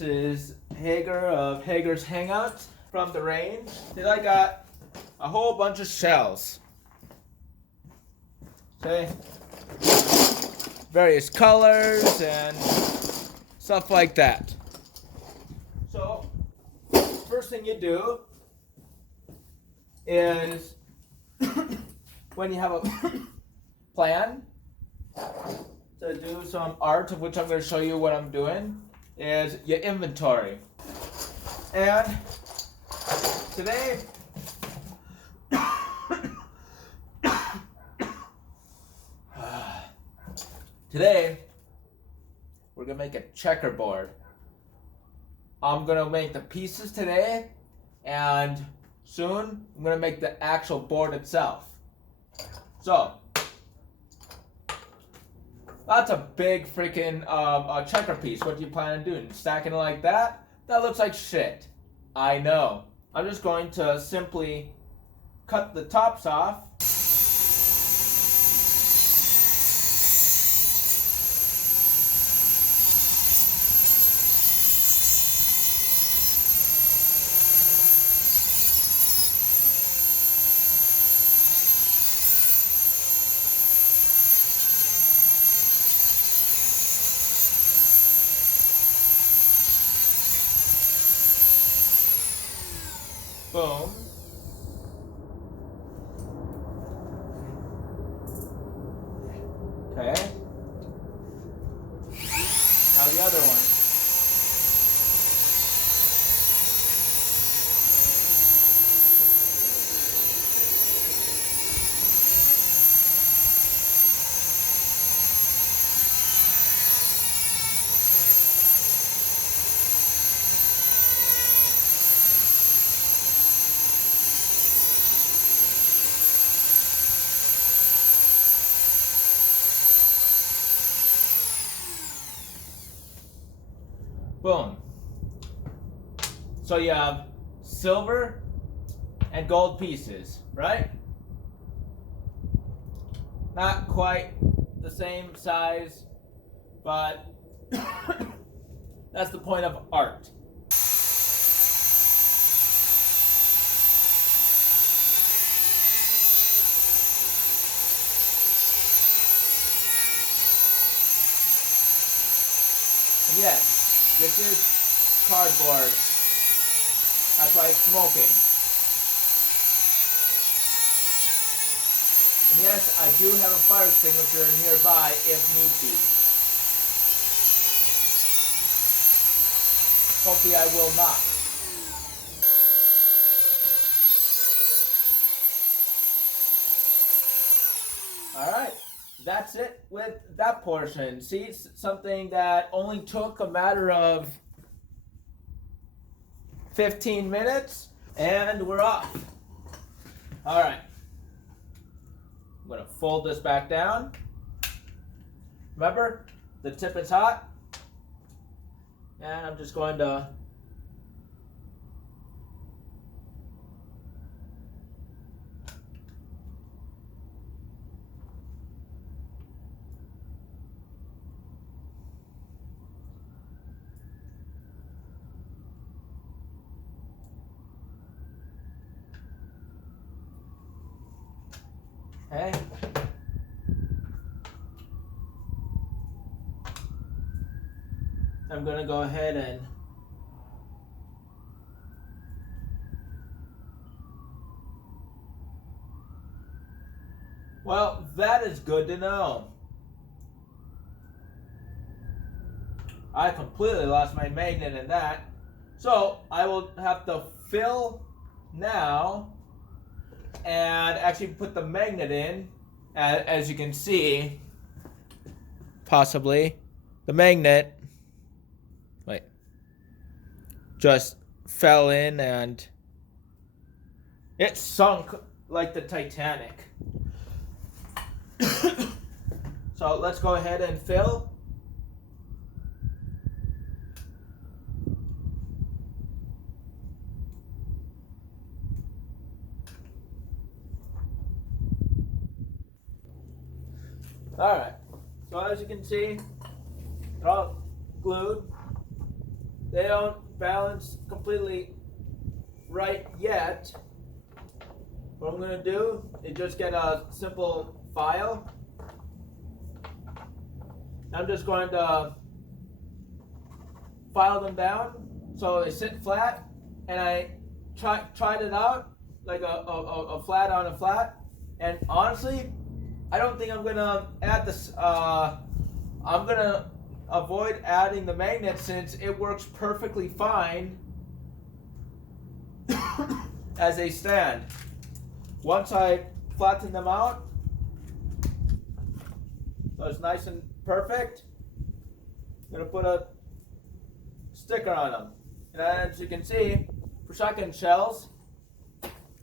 This is Hager of Hager's Hangouts from the range. Today I got a whole bunch of shells. Okay. Various colors and stuff like that. So, first thing you do is when you have a plan to do some art, of which I'm going to show you what I'm doing, is your inventory. And today we're gonna make a checkerboard. I'm gonna make the pieces today, and soon I'm gonna make the actual board itself. So that's a big freaking checker piece. What do you plan on doing? Stacking it like that? That looks like shit. I know. I'm just going to simply cut the tops off. Boom. Okay. Now the other one. Boom. So you have silver and gold pieces, right? Not quite the same size, but that's the point of art. And yes, this is cardboard. That's why it's smoking. And yes, I do have a fire extinguisher nearby if need be. Hopefully I will not. Alright, that's it with that portion. See, it's something that only took a matter of 15 minutes, and we're off. Alright. I'm going to fold this back down. Remember, the tip is hot. And I'm just going to okay. I'm going to go ahead and well, that is good to know. I completely lost my magnet in that. So I will have to fill now and actually put the magnet in. As you can see, possibly, the magnet just fell in and it sunk like the Titanic. So let's go ahead and fill. Alright, so as you can see, they're all glued. they don't balance completely right yet. What I'm gonna do is just get a simple file. I'm just going to file them down so they sit flat, and I tried it out like a flat on a flat, and honestly, I don't think I'm gonna add this. I'm gonna avoid adding the magnet since it works perfectly fine as they stand. Once I flatten them out, so it's nice and perfect, I'm gonna put a sticker on them. And as you can see, for shotgun shells,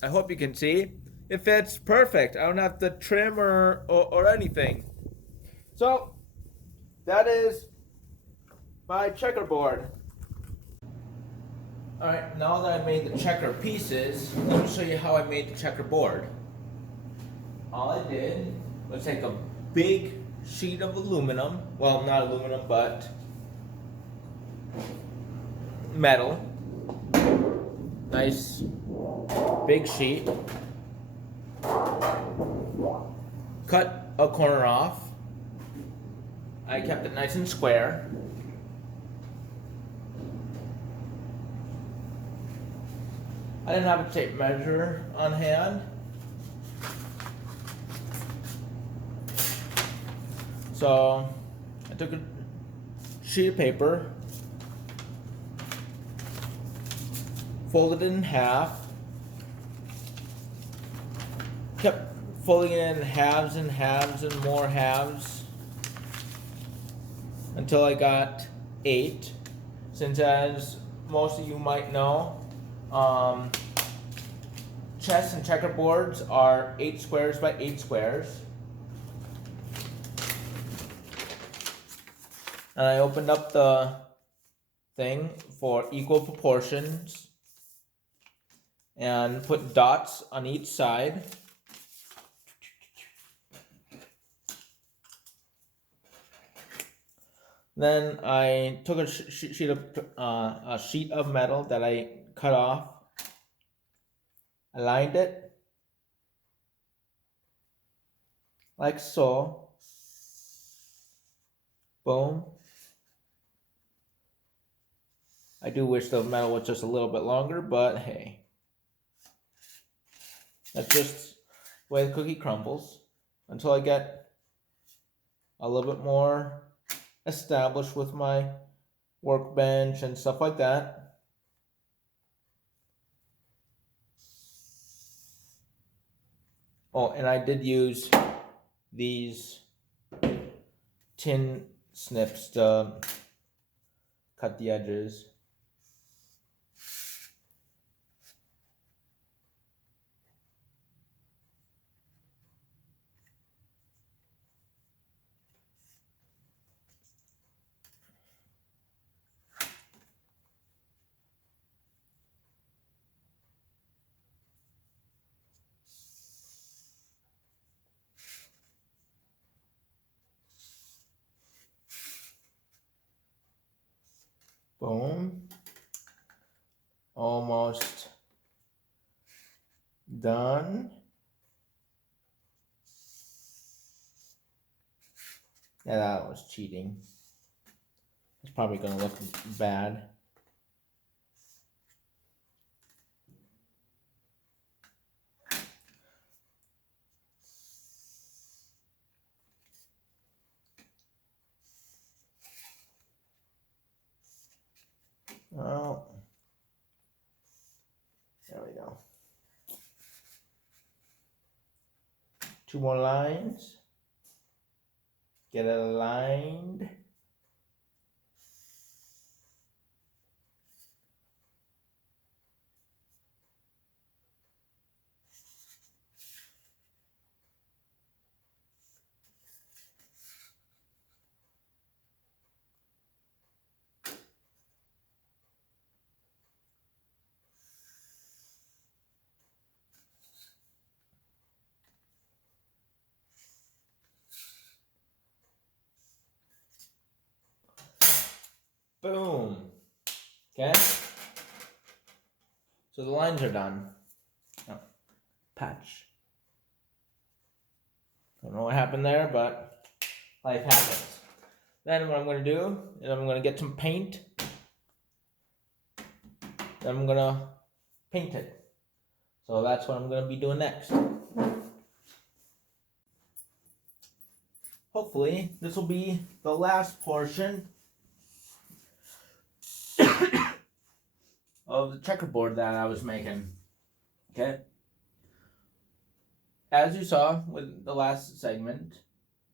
I hope you can see, it fits perfect. I don't have to trim or anything. So that is my checkerboard. Alright, now that I made the checker pieces, let me show you how I made the checkerboard. All I did was take a big sheet of aluminum, well, not aluminum, but metal, nice big sheet, cut a corner off. I kept it nice and square. I didn't have a tape measure on hand, so I took a sheet of paper, folded it in half, kept folding it in halves and halves and more halves until I got 8. Since, as most of you might know, chess and checkerboards are 8 squares by 8 squares. And I opened up the thing for equal proportions and put dots on each side. Then I took a sheet of metal that I cut off, aligned it like so. Boom. I do wish the metal was just a little bit longer, but hey, that's just the way the cookie crumbles until I get a little bit more established with my workbench and stuff like that. Oh, and I did use these tin snips to cut the edges. Boom. Almost done. Yeah, that was cheating. It's probably gonna look bad. Oh, there we go. 2 more lines. Get it aligned. Boom. Okay? So the lines are done. Oh, patch. Don't know what happened there, but life happens. Then what I'm going to do is I'm going to get some paint. Then I'm going to paint it. So that's what I'm going to be doing next. Hopefully, this will be the last portion of the checkerboard that I was making. Okay? As you saw with the last segment,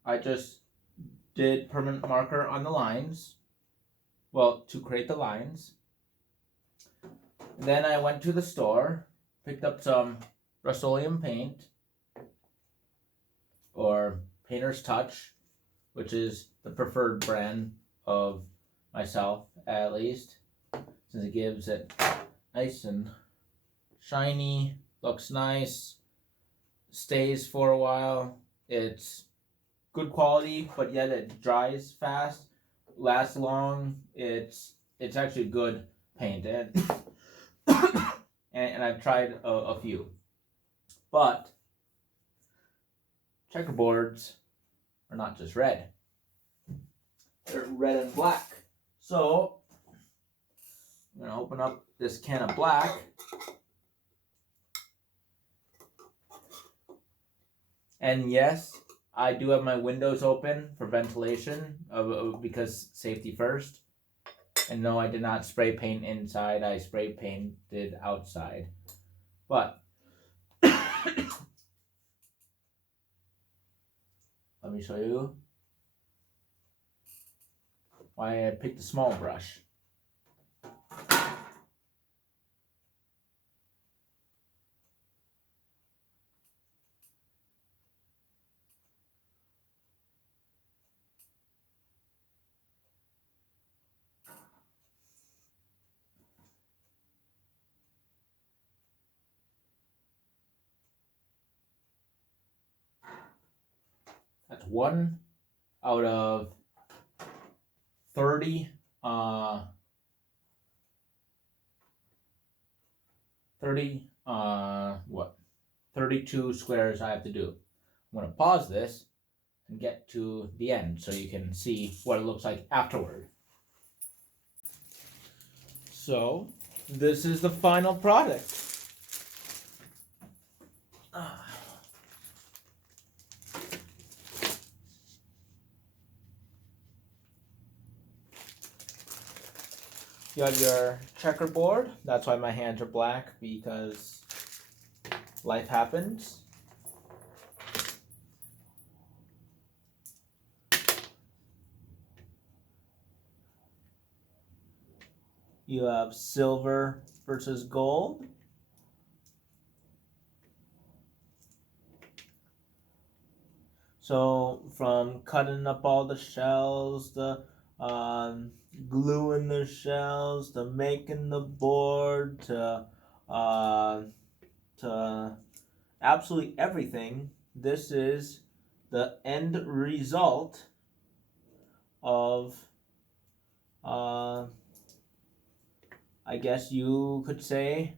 I just did permanent marker on the lines. Well, to create the lines. Then I went to the store, picked up some Rust-Oleum paint, or Painter's Touch, which is the preferred brand of myself, at least, since it gives it nice and shiny, looks nice, stays for a while. It's good quality, but yet it dries fast, lasts long. It's actually good paint, and and I've tried a few, but checkerboards are not just red. They're red and black. So I'm gonna open up this can of black. And yes, I do have my windows open for ventilation because safety first. And no, I did not spray paint inside. I spray painted outside. But let me show you why I picked the small brush. That's 1 out of 30 32 squares I have to do. I'm going to pause this and get to the end so you can see what it looks like afterward. So this is the final product. You have your checkerboard. That's why my hands are black, because life happens. You have silver versus gold. So from cutting up all the shells, the gluing the shells, to making the board, to absolutely everything, this is the end result of I guess you could say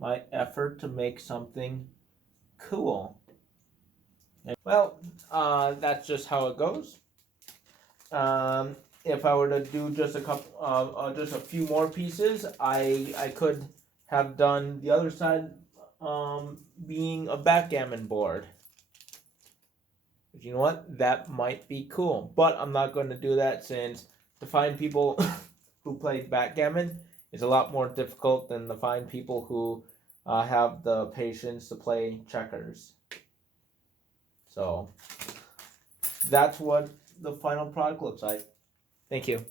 my effort to make something cool. Well, that's just how it goes. If I were to do just a few more pieces, I could have done the other side, being a backgammon board. But you know what? That might be cool. But I'm not going to do that, since to find people who play backgammon is a lot more difficult than to find people who have the patience to play checkers. So that's what the final product looks like. Thank you.